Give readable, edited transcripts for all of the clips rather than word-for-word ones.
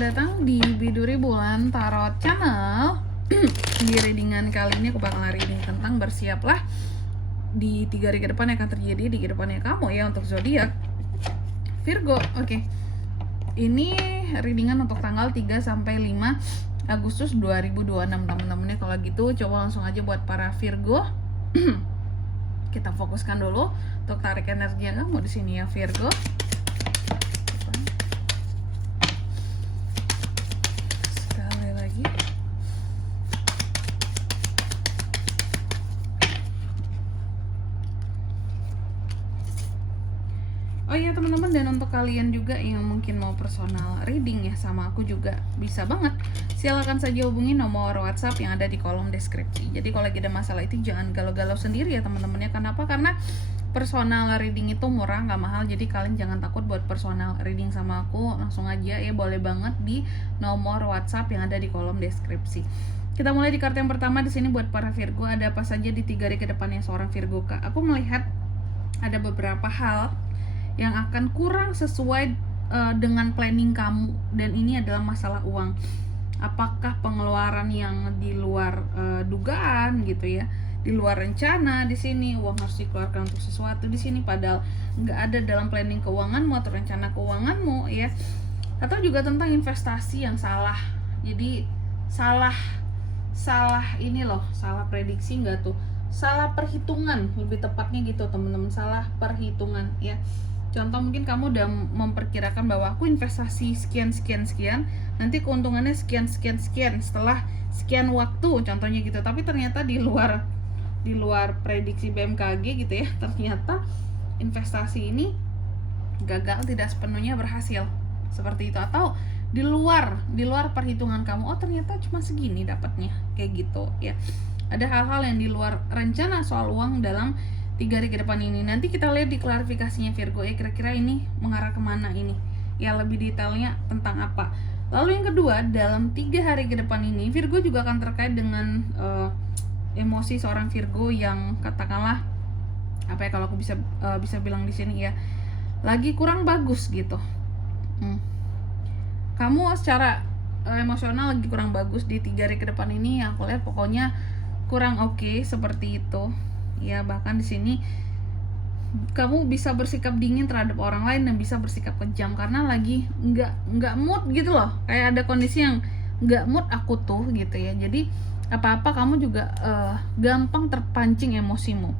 datang di Biduri Bulan Tarot Channel. Di readingan kali ini aku bakal reading tentang bersiaplah di 3 hari ke depan yang akan terjadi di kehidupannya kamu ya untuk zodiak Virgo. Oke. Ini readingan untuk tanggal 3 sampai 5 Agustus 2026 teman-teman. Kalau gitu coba langsung aja buat para Virgo. Kita fokuskan dulu untuk tarik energi kamu di sini ya Virgo. Sekali lagi. Oh iya teman-teman, dan untuk kalian juga yang mungkin mau personal reading ya sama aku juga bisa banget. Silakan saja hubungi nomor WhatsApp yang ada di kolom deskripsi. Jadi kalau lagi ada masalah itu jangan galau-galau sendiri ya teman-teman ya. Kenapa? Karena personal reading itu murah, nggak mahal. Jadi kalian jangan takut buat personal reading sama aku. Langsung aja ya, boleh banget di nomor WhatsApp yang ada di kolom deskripsi. Kita mulai di kartu yang pertama di sini buat para Virgo. Ada apa saja di 3 hari ke depannya seorang Virgo Kak? Aku melihat ada beberapa hal yang akan kurang sesuai dengan planning kamu, dan ini adalah masalah uang. Apakah pengeluaran yang di luar dugaan gitu ya, di luar rencana di sini, uang harus dikeluarkan untuk sesuatu di sini padahal nggak ada dalam planning keuanganmu atau rencana keuanganmu ya, atau juga tentang investasi yang salah. Jadi salah ini loh, salah prediksi nggak tuh, salah perhitungan lebih tepatnya gitu teman-teman, salah perhitungan ya. Contoh mungkin kamu udah memperkirakan bahwa aku investasi sekian, nanti keuntungannya sekian setelah sekian waktu contohnya gitu, tapi ternyata di luar prediksi BMKG gitu ya, ternyata investasi ini gagal, tidak sepenuhnya berhasil seperti itu, atau di luar perhitungan kamu, oh ternyata cuma segini dapatnya kayak gitu ya. Ada hal-hal yang di luar rencana soal uang dalam 3 hari ke depan ini. Nanti kita lihat di klarifikasinya Virgo ya, kira-kira ini mengarah kemana ini ya, lebih detailnya tentang apa. Lalu yang kedua, dalam 3 hari ke depan ini Virgo juga akan terkait dengan emosi seorang Virgo yang katakanlah apa ya, kalau aku bisa bilang di sini ya, lagi kurang bagus gitu. Kamu secara emosional lagi kurang bagus di 3 hari ke depan ini, aku lihat pokoknya kurang oke, seperti itu ya. Bahkan di sini kamu bisa bersikap dingin terhadap orang lain dan bisa bersikap kejam karena lagi nggak mood gitu loh, kayak ada kondisi yang nggak mood aku tuh gitu ya. Jadi apa-apa kamu juga gampang terpancing emosimu.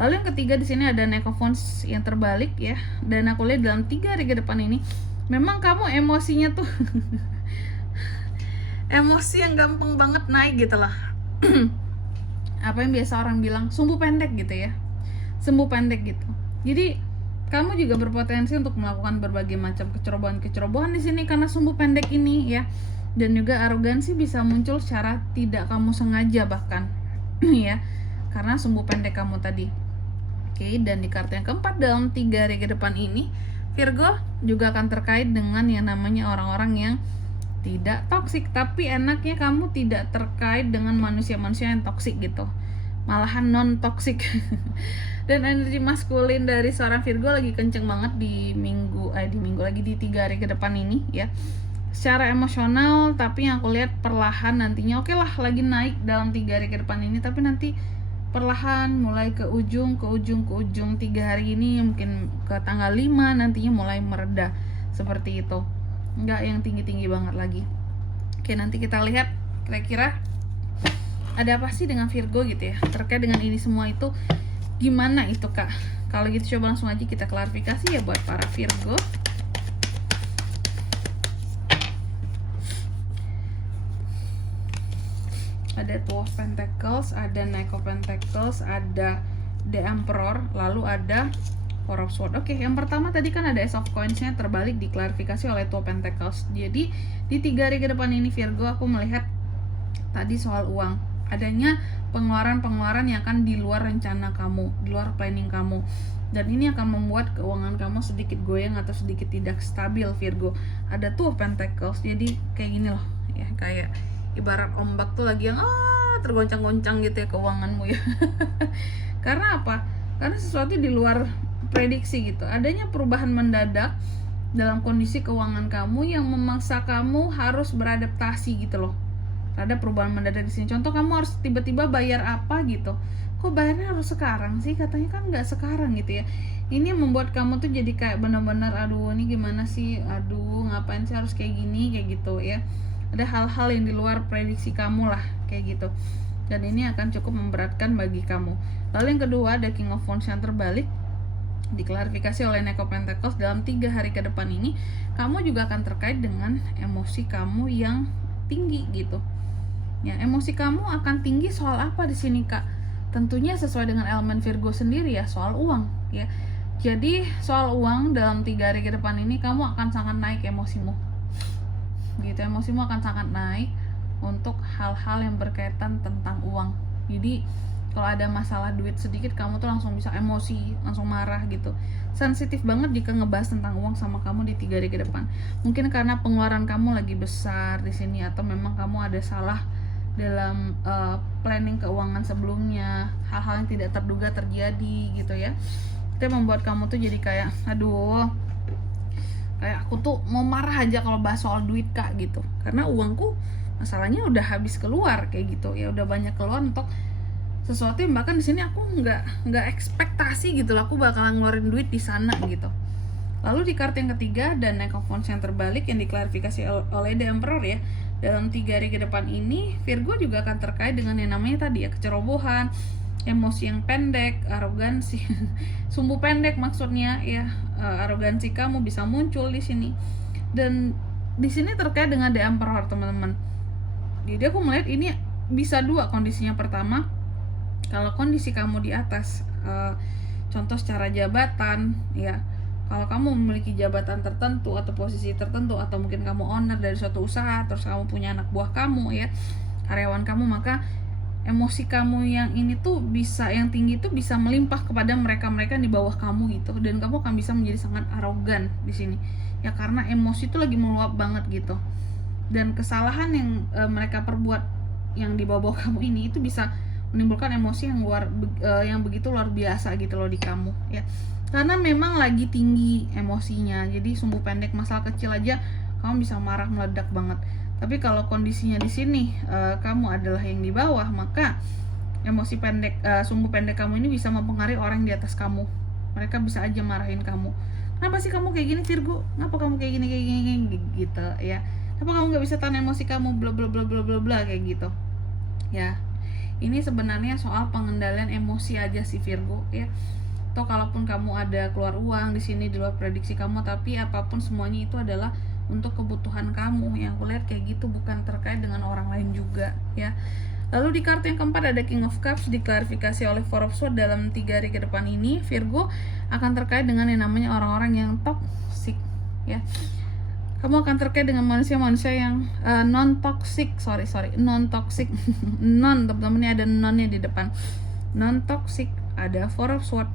Lalu yang ketiga di sini ada Knight of Wands yang terbalik ya, dan aku lihat dalam 3 hari ke depan ini memang kamu emosinya tuh emosi yang gampang banget naik gitu lah. Apa yang biasa orang bilang sumbu pendek gitu ya, sumbu pendek gitu. Jadi kamu juga berpotensi untuk melakukan berbagai macam kecerobohan di sini karena sumbu pendek ini ya, dan juga arogansi bisa muncul secara tidak kamu sengaja bahkan ya, karena sumbu pendek kamu tadi. Oke, dan di kartu yang keempat dalam 3 hari ke depan ini Virgo juga akan terkait dengan yang namanya orang-orang yang tidak toksik, tapi enaknya kamu tidak terkait dengan manusia-manusia yang toksik gitu, malahan non toksik. Dan energi maskulin dari seorang Virgo lagi kenceng banget di minggu lagi di 3 hari ke depan ini ya, secara emosional. Tapi yang aku lihat perlahan nantinya oke lah, lagi naik dalam 3 hari ke depan ini, tapi nanti perlahan mulai ke ujung 3 hari ini, mungkin ke tanggal 5 nantinya mulai mereda seperti itu, nggak yang tinggi-tinggi banget lagi. Oke, nanti kita lihat kira-kira ada apa sih dengan Virgo gitu ya, terkait dengan ini semua itu gimana itu Kak. Kalau gitu coba langsung aja kita klarifikasi ya buat para Virgo. Ada Two of Pentacles, ada Knight of Pentacles, ada The Emperor, lalu ada Four of Swords. Oke, yang pertama tadi kan ada Ace of Coins-nya terbalik diklarifikasi oleh Two of Pentacles. Jadi di 3 hari ke depan ini Virgo, aku melihat tadi soal uang, adanya pengeluaran yang akan di luar rencana kamu, di luar planning kamu, dan ini akan membuat keuangan kamu sedikit goyang atau sedikit tidak stabil Virgo. Ada Two of Pentacles, jadi kayak gini loh ya, kayak ibarat ombak tuh lagi yang tergoncang-goncang gitu ya keuanganmu ya. Karena apa? Karena sesuatu di luar prediksi gitu, adanya perubahan mendadak dalam kondisi keuangan kamu yang memaksa kamu harus beradaptasi gitu loh. Ada perubahan mendadak di sini. Contoh, kamu harus tiba-tiba bayar apa gitu. Kok bayarnya harus sekarang sih? Katanya kan nggak sekarang gitu ya. Ini yang membuat kamu tuh jadi kayak benar-benar aduh ini gimana sih? Aduh ngapain sih harus kayak gini kayak gitu ya. Ada hal-hal yang di luar prediksi kamu lah kayak gitu. Dan ini akan cukup memberatkan bagi kamu. Lalu yang kedua ada King of Wands yang terbalik. Diklarifikasi oleh Knight of Pentacles, dalam 3 hari ke depan ini kamu juga akan terkait dengan emosi kamu yang tinggi gitu. Ya, emosi kamu akan tinggi soal apa di sini, Kak? Tentunya sesuai dengan elemen Virgo sendiri ya, soal uang ya. Jadi soal uang dalam 3 hari ke depan ini kamu akan sangat naik emosimu. Gitu, emosimu akan sangat naik untuk hal-hal yang berkaitan tentang uang. Jadi kalau ada masalah duit sedikit kamu tuh langsung bisa emosi, langsung marah gitu. Sensitif banget jika ngebahas tentang uang sama kamu di 3 hari ke depan. Mungkin karena pengeluaran kamu lagi besar di sini, atau memang kamu ada salah dalam planning keuangan sebelumnya, hal-hal yang tidak terduga terjadi gitu ya. Itu membuat kamu tuh jadi kayak aduh, kayak aku tuh mau marah aja kalau bahas soal duit, Kak gitu. Karena uangku masalahnya udah habis keluar kayak gitu ya, udah banyak keluar untuk sesuatu yang bahkan di sini aku nggak ekspektasi gitu loh, aku bakalan ngeluarin duit di sana gitu. Lalu di kartu yang ketiga dan Knight of Wands yang terbalik yang diklarifikasi oleh The Emperor ya, dalam 3 hari ke depan ini Virgo juga akan terkait dengan yang namanya tadi ya, kecerobohan, emosi yang pendek, arogansi, sumbu pendek maksudnya ya, arogansi kamu bisa muncul di sini. Dan di sini terkait dengan The Emperor teman-teman. Jadi aku melihat ini bisa dua kondisinya. Pertama, kalau kondisi kamu di atas, contoh secara jabatan ya, kalau kamu memiliki jabatan tertentu atau posisi tertentu, atau mungkin kamu owner dari suatu usaha, terus kamu punya anak buah kamu ya, karyawan kamu, maka emosi kamu yang ini tuh bisa, yang tinggi tuh bisa melimpah kepada mereka-mereka di bawah kamu gitu, dan kamu akan bisa menjadi sangat arogan di sini ya, karena emosi itu lagi meluap banget gitu. Dan kesalahan yang mereka perbuat yang di bawah kamu ini itu bisa menimbulkan emosi yang begitu luar biasa gitu loh di kamu ya, karena memang lagi tinggi emosinya. Jadi sumbu pendek masalah kecil aja kamu bisa marah meledak banget. Tapi kalau kondisinya di sini kamu adalah yang di bawah, maka emosi pendek, sumbu pendek kamu ini bisa mempengaruhi orang di atas kamu. Mereka bisa aja marahin kamu. Kenapa sih kamu kayak gini Virgo? Kenapa kamu kayak gini gitu ya? Kenapa kamu nggak bisa tahan emosi kamu bla bla bla bla bla bla kayak gitu ya. Ini sebenarnya soal pengendalian emosi aja sih Virgo ya. Atau kalaupun kamu ada keluar uang di sini di luar prediksi kamu, tapi apapun semuanya itu adalah untuk kebutuhan kamu. Yang aku lihat kayak gitu, bukan terkait dengan orang lain juga ya. Lalu di kartu yang keempat ada King of Cups, diklarifikasi oleh Four of Swords, dalam 3 hari ke depan ini Virgo akan terkait dengan yang namanya orang-orang yang toxic ya. Kamu akan terkait dengan manusia-manusia yang non-toxic, non-toxic, teman-teman, ini ada nonnya di depan, non-toxic, ada Four of Swords.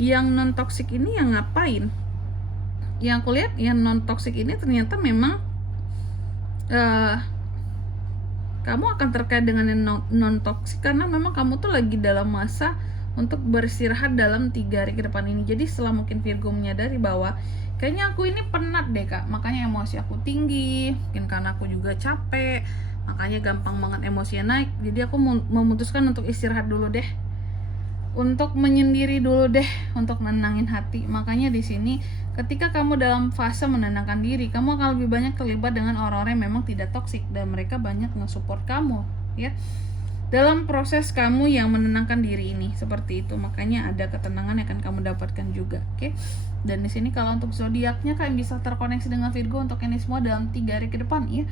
Yang non-toxic ini yang ngapain? Yang aku lihat yang non-toxic ini ternyata memang kamu akan terkait dengan yang non-toxic karena memang kamu tuh lagi dalam masa untuk beristirahat dalam 3 hari ke depan ini. Jadi setelah mungkin Virgo menyadari bahwa kayaknya aku ini penat deh Kak, makanya emosi aku tinggi, mungkin karena aku juga capek, makanya gampang banget emosinya naik. Jadi aku memutuskan untuk istirahat dulu deh, untuk menyendiri dulu deh, untuk menenangin hati. Makanya di sini ketika kamu dalam fase menenangkan diri, kamu akan lebih banyak terlibat dengan orang-orang yang memang tidak toksik, dan mereka banyak nge-support kamu ya dalam proses kamu yang menenangkan diri ini, seperti itu. Makanya ada ketenangan yang akan kamu dapatkan juga, oke? Dan di sini kalau untuk zodiaknya kalian bisa terkoneksi dengan Virgo untuk ini semua dalam 3 hari ke depan ya.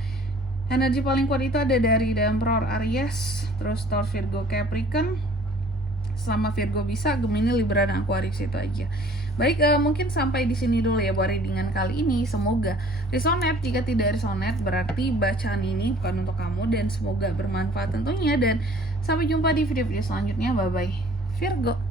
Energi paling kuat itu ada dari The Emperor Aries, terus Taurus, Virgo, Capricorn. Selama Virgo bisa, Gemini, Libra, dan Aquarius itu aja. Baik, mungkin sampai di sini dulu ya buat readingan kali ini. Semoga resonate. Jika tidak resonate, berarti bacaan ini bukan untuk kamu, dan semoga bermanfaat tentunya. Dan sampai jumpa di video-video selanjutnya. Bye bye Virgo.